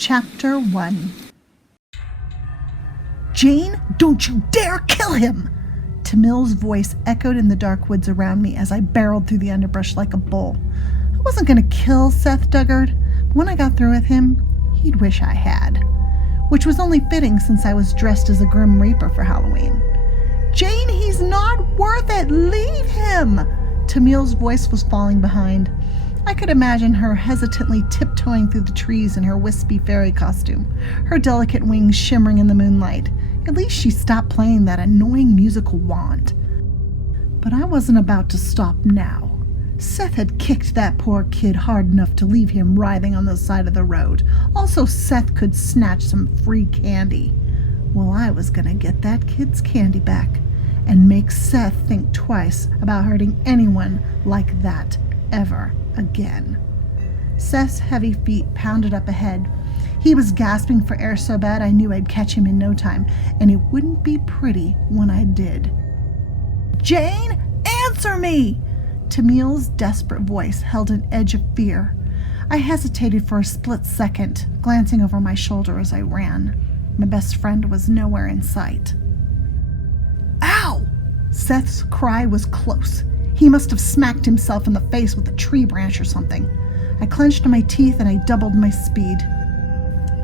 Chapter 1. "Jane, don't you dare kill him!" Tamil's voice echoed in the dark woods around me as I barreled through the underbrush like a bull. I wasn't going to kill Seth Duggard, but when I got through with him, he'd wish I had. Which was only fitting since I was dressed as a Grim Reaper for Halloween. "Jane, he's not worth it! Leave him!" Tamil's voice was falling behind. I could imagine her hesitantly tiptoeing through the trees in her wispy fairy costume, her delicate wings shimmering in the moonlight. At least she stopped playing that annoying musical wand. But I wasn't about to stop now. Seth had kicked that poor kid hard enough to leave him writhing on the side of the road. Also, Seth could snatch some free candy. Well, I was going to get that kid's candy back and make Seth think twice about hurting anyone like that ever again. Seth's heavy feet pounded up ahead. He was gasping for air so bad I knew I'd catch him in no time, and it wouldn't be pretty when I did. "Jane, answer me!" Tamil's desperate voice held an edge of fear. I hesitated for a split second, glancing over my shoulder as I ran. My best friend was nowhere in sight. "Ow!" Seth's cry was close. He must have smacked himself in the face with a tree branch or something. I clenched my teeth and I doubled my speed.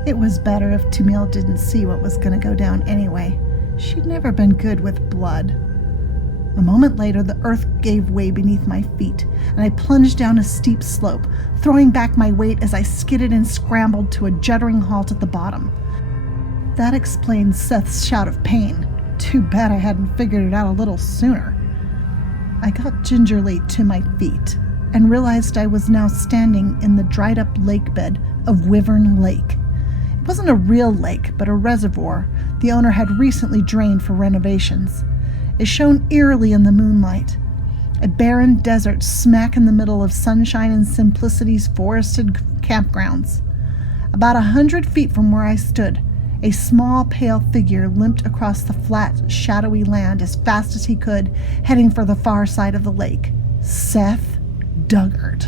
It was better if Tamil didn't see what was going to go down anyway. She'd never been good with blood. A moment later, the earth gave way beneath my feet, and I plunged down a steep slope, throwing back my weight as I skidded and scrambled to a juddering halt at the bottom. That explains Seth's shout of pain. Too bad I hadn't figured it out a little sooner. I got gingerly to my feet and realized I was now standing in the dried-up lake bed of Wyvern Lake. It wasn't a real lake, but a reservoir the owner had recently drained for renovations. It shone eerily in the moonlight, a barren desert smack in the middle of Sunshine and Simplicity's forested campgrounds. About 100 feet from where I stood, a small, pale figure limped across the flat, shadowy land as fast as he could, heading for the far side of the lake. Seth Duggard.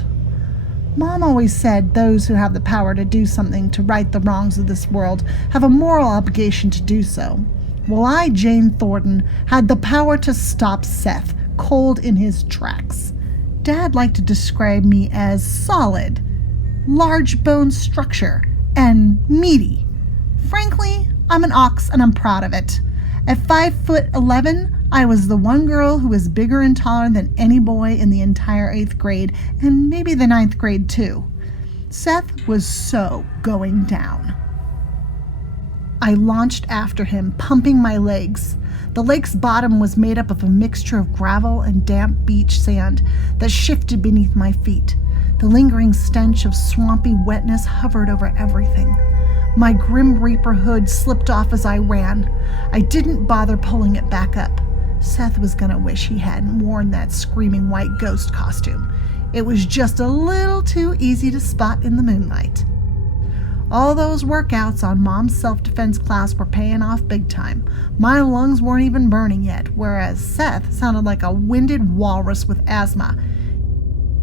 Mom always said those who have the power to do something to right the wrongs of this world have a moral obligation to do so. Well, I, Jane Thornton, had the power to stop Seth cold in his tracks. Dad liked to describe me as solid, large bone structure, and meaty. Frankly, I'm an ox and I'm proud of it. At 5'11", I was the one girl who was bigger and taller than any boy in the entire 8th grade, and maybe the 9th grade too. Seth was so going down. I launched after him, pumping my legs. The lake's bottom was made up of a mixture of gravel and damp beach sand that shifted beneath my feet. The lingering stench of swampy wetness hovered over everything. My Grim Reaper hood slipped off as I ran. I didn't bother pulling it back up. Seth was going to wish he hadn't worn that screaming white ghost costume. It was just a little too easy to spot in the moonlight. All those workouts on Mom's self-defense class were paying off big time. My lungs weren't even burning yet, whereas Seth sounded like a winded walrus with asthma.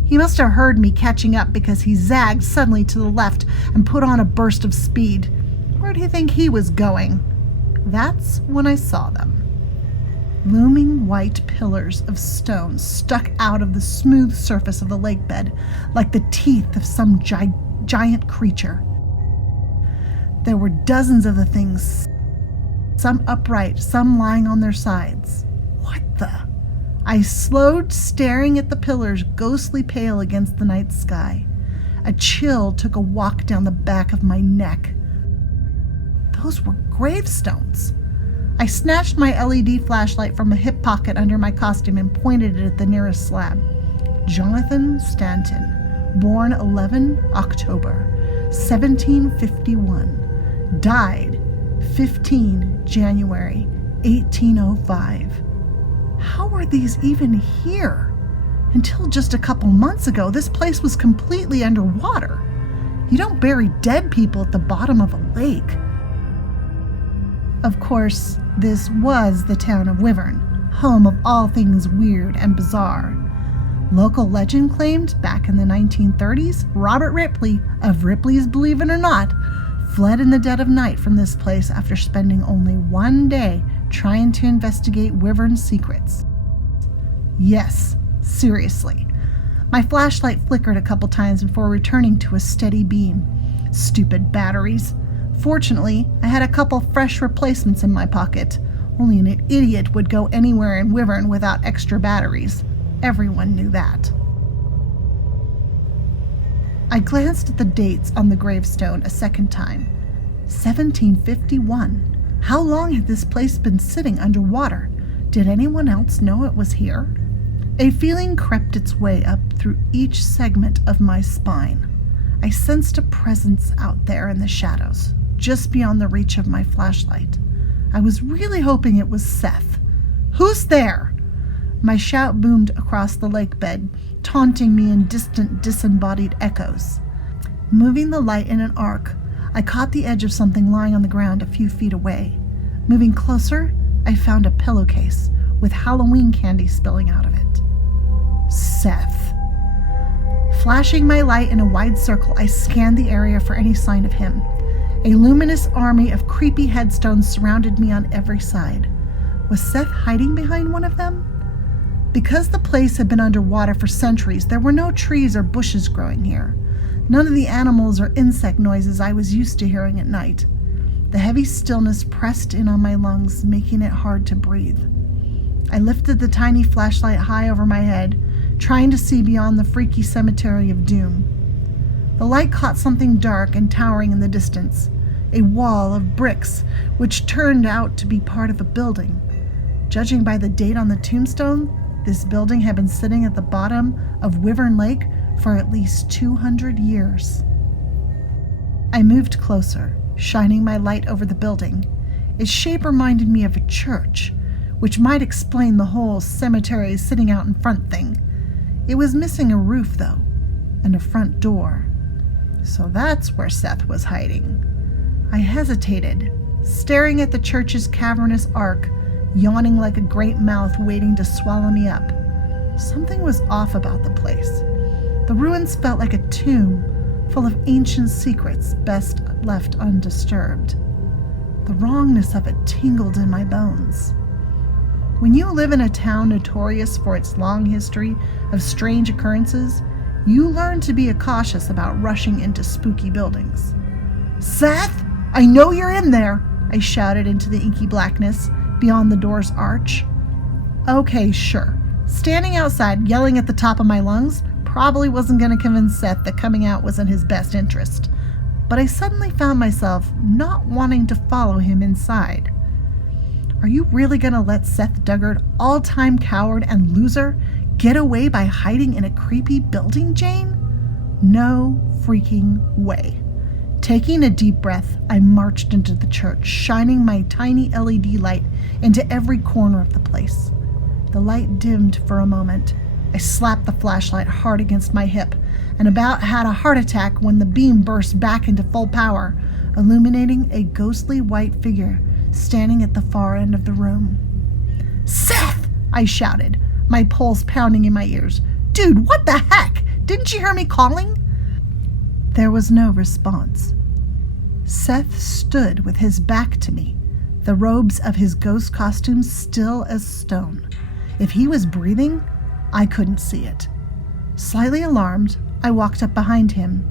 He must have heard me catching up because he zagged suddenly to the left and put on a burst of speed. Where do you think he was going? That's when I saw them. Looming white pillars of stone stuck out of the smooth surface of the lake bed like the teeth of some giant creature. There were dozens of the things, some upright, some lying on their sides. What the? I slowed, staring at the pillars, ghostly pale against the night sky. A chill took a walk down the back of my neck. Those were gravestones. I snatched my LED flashlight from a hip pocket under my costume and pointed it at the nearest slab. Jonathan Stanton, born 11 October 1751. Died 15 January 1805. How are these even here? Until just a couple months ago, this place was completely underwater. You don't bury dead people at the bottom of a lake. Of course, this was the town of Wyvern, home of all things weird and bizarre. Local legend claimed back in the 1930s, Robert Ripley of Ripley's Believe It or Not fled in the dead of night from this place after spending only one day trying to investigate Wyvern's secrets. Yes, seriously. My flashlight flickered a couple times before returning to a steady beam. Stupid batteries. Fortunately, I had a couple fresh replacements in my pocket. Only an idiot would go anywhere in Wyvern without extra batteries. Everyone knew that. I glanced at the dates on the gravestone a second time. 1751. How long had this place been sitting underwater? Did anyone else know it was here? A feeling crept its way up through each segment of my spine. I sensed a presence out there in the shadows, just beyond the reach of my flashlight. I was really hoping it was Seth. "Who's there?" My shout boomed across the lake bed, taunting me in distant, disembodied echoes. Moving the light in an arc, I caught the edge of something lying on the ground a few feet away. Moving closer, I found a pillowcase with Halloween candy spilling out of it. Seth. Flashing my light in a wide circle, I scanned the area for any sign of him. A luminous army of creepy headstones surrounded me on every side. Was Seth hiding behind one of them? Because the place had been underwater for centuries, there were no trees or bushes growing here. None of the animals or insect noises I was used to hearing at night. The heavy stillness pressed in on my lungs, making it hard to breathe. I lifted the tiny flashlight high over my head, trying to see beyond the freaky cemetery of doom. The light caught something dark and towering in the distance, a wall of bricks which turned out to be part of a building. Judging by the date on the tombstone, this building had been sitting at the bottom of Wyvern Lake for at least 200 years. I moved closer, shining my light over the building. Its shape reminded me of a church, which might explain the whole cemetery sitting out in front thing. It was missing a roof, though, and a front door. So that's where Seth was hiding. I hesitated, staring at the church's cavernous arch, yawning like a great mouth waiting to swallow me up. Something was off about the place. The ruins felt like a tomb, full of ancient secrets best left undisturbed. The wrongness of it tingled in my bones. When you live in a town notorious for its long history of strange occurrences, you learn to be cautious about rushing into spooky buildings. "Seth, I know you're in there!" I shouted into the inky blackness beyond the door's arch. Okay, sure. Standing outside, yelling at the top of my lungs, probably wasn't going to convince Seth that coming out was in his best interest. But I suddenly found myself not wanting to follow him inside. Are you really going to let Seth Duggard, all-time coward and loser, get away by hiding in a creepy building, Jane? No freaking way. Taking a deep breath, I marched into the church, shining my tiny LED light into every corner of the place. The light dimmed for a moment. I slapped the flashlight hard against my hip and about had a heart attack when the beam burst back into full power, illuminating a ghostly white figure standing at the far end of the room. "Seth!" I shouted, my pulse pounding in my ears. "Dude, what the heck? Didn't you hear me calling?" There was no response. Seth stood with his back to me, the robes of his ghost costume still as stone. If he was breathing, I couldn't see it. Slightly alarmed, I walked up behind him.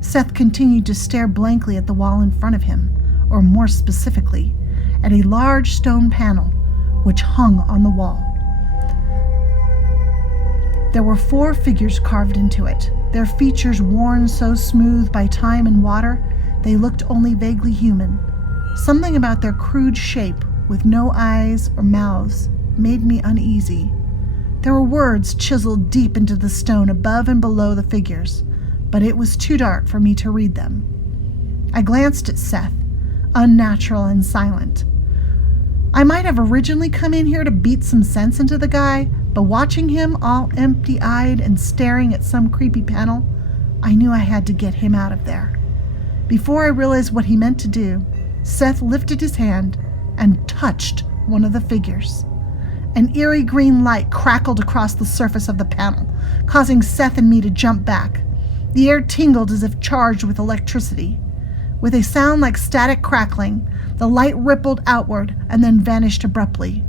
Seth continued to stare blankly at the wall in front of him, or more specifically, at a large stone panel which hung on the wall. There were 4 figures carved into it, their features worn so smooth by time and water they looked only vaguely human. Something about their crude shape, with no eyes or mouths, made me uneasy. There were words chiseled deep into the stone above and below the figures, but it was too dark for me to read them. I glanced at Seth, unnatural and silent. I might have originally come in here to beat some sense into the guy, but watching him all empty-eyed and staring at some creepy panel, I knew I had to get him out of there. Before I realized what he meant to do, Seth lifted his hand and touched one of the figures. An eerie green light crackled across the surface of the panel, causing Seth and me to jump back. The air tingled as if charged with electricity. With a sound like static crackling, the light rippled outward and then vanished abruptly.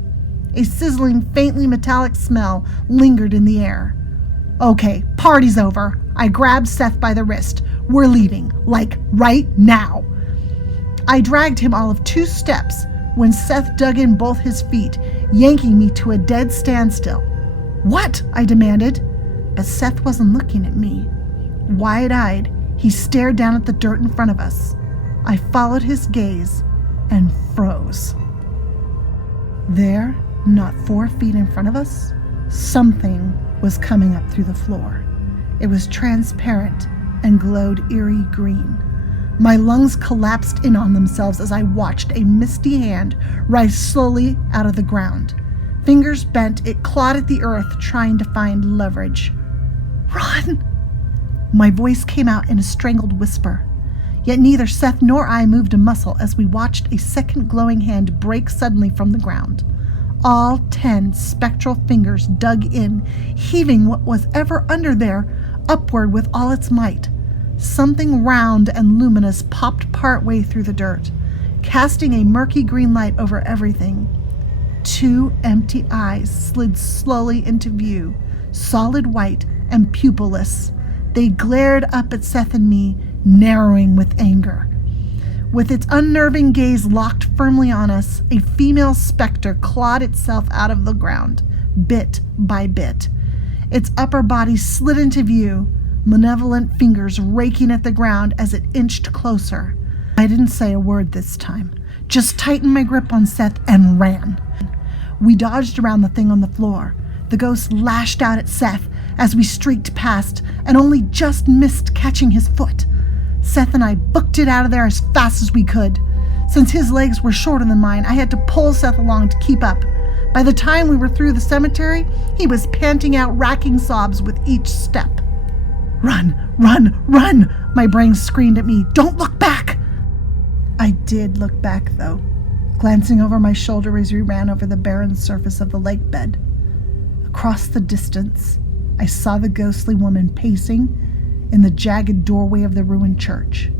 A sizzling, faintly metallic smell lingered in the air. Okay, party's over. I grabbed Seth by the wrist. We're leaving, like right now. I dragged him all of 2 steps when Seth dug in both his feet, yanking me to a dead standstill. What? I demanded. But Seth wasn't looking at me. Wide-eyed, he stared down at the dirt in front of us. I followed his gaze and froze. There, not 4 feet in front of us, something was coming up through the floor. It was transparent and glowed eerie green. My lungs collapsed in on themselves as I watched a misty hand rise slowly out of the ground. Fingers bent, it clawed at the earth, trying to find leverage. Run! My voice came out in a strangled whisper. Yet neither Seth nor I moved a muscle as we watched a second glowing hand break suddenly from the ground. All 10 spectral fingers dug in, heaving what was ever under there upward with all its might. Something round and luminous popped partway through the dirt, casting a murky green light over everything. 2 empty eyes slid slowly into view, solid white and pupilless. They glared up at Seth and me, narrowing with anger. With its unnerving gaze locked firmly on us, a female specter clawed itself out of the ground, bit by bit. Its upper body slid into view, malevolent fingers raking at the ground as it inched closer. I didn't say a word this time, just tightened my grip on Seth and ran. We dodged around the thing on the floor. The ghost lashed out at Seth as we streaked past and only just missed catching his foot. Seth and I booked it out of there as fast as we could. Since his legs were shorter than mine, I had to pull Seth along to keep up. By the time we were through the cemetery, he was panting out racking sobs with each step. Run, run, run, my brain screamed at me. Don't look back! I did look back, though, glancing over my shoulder as we ran over the barren surface of the lake bed. Across the distance, I saw the ghostly woman pacing in the jagged doorway of the ruined church.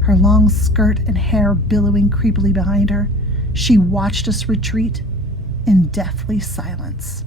Her long skirt and hair billowing creepily behind her, she watched us retreat in deathly silence.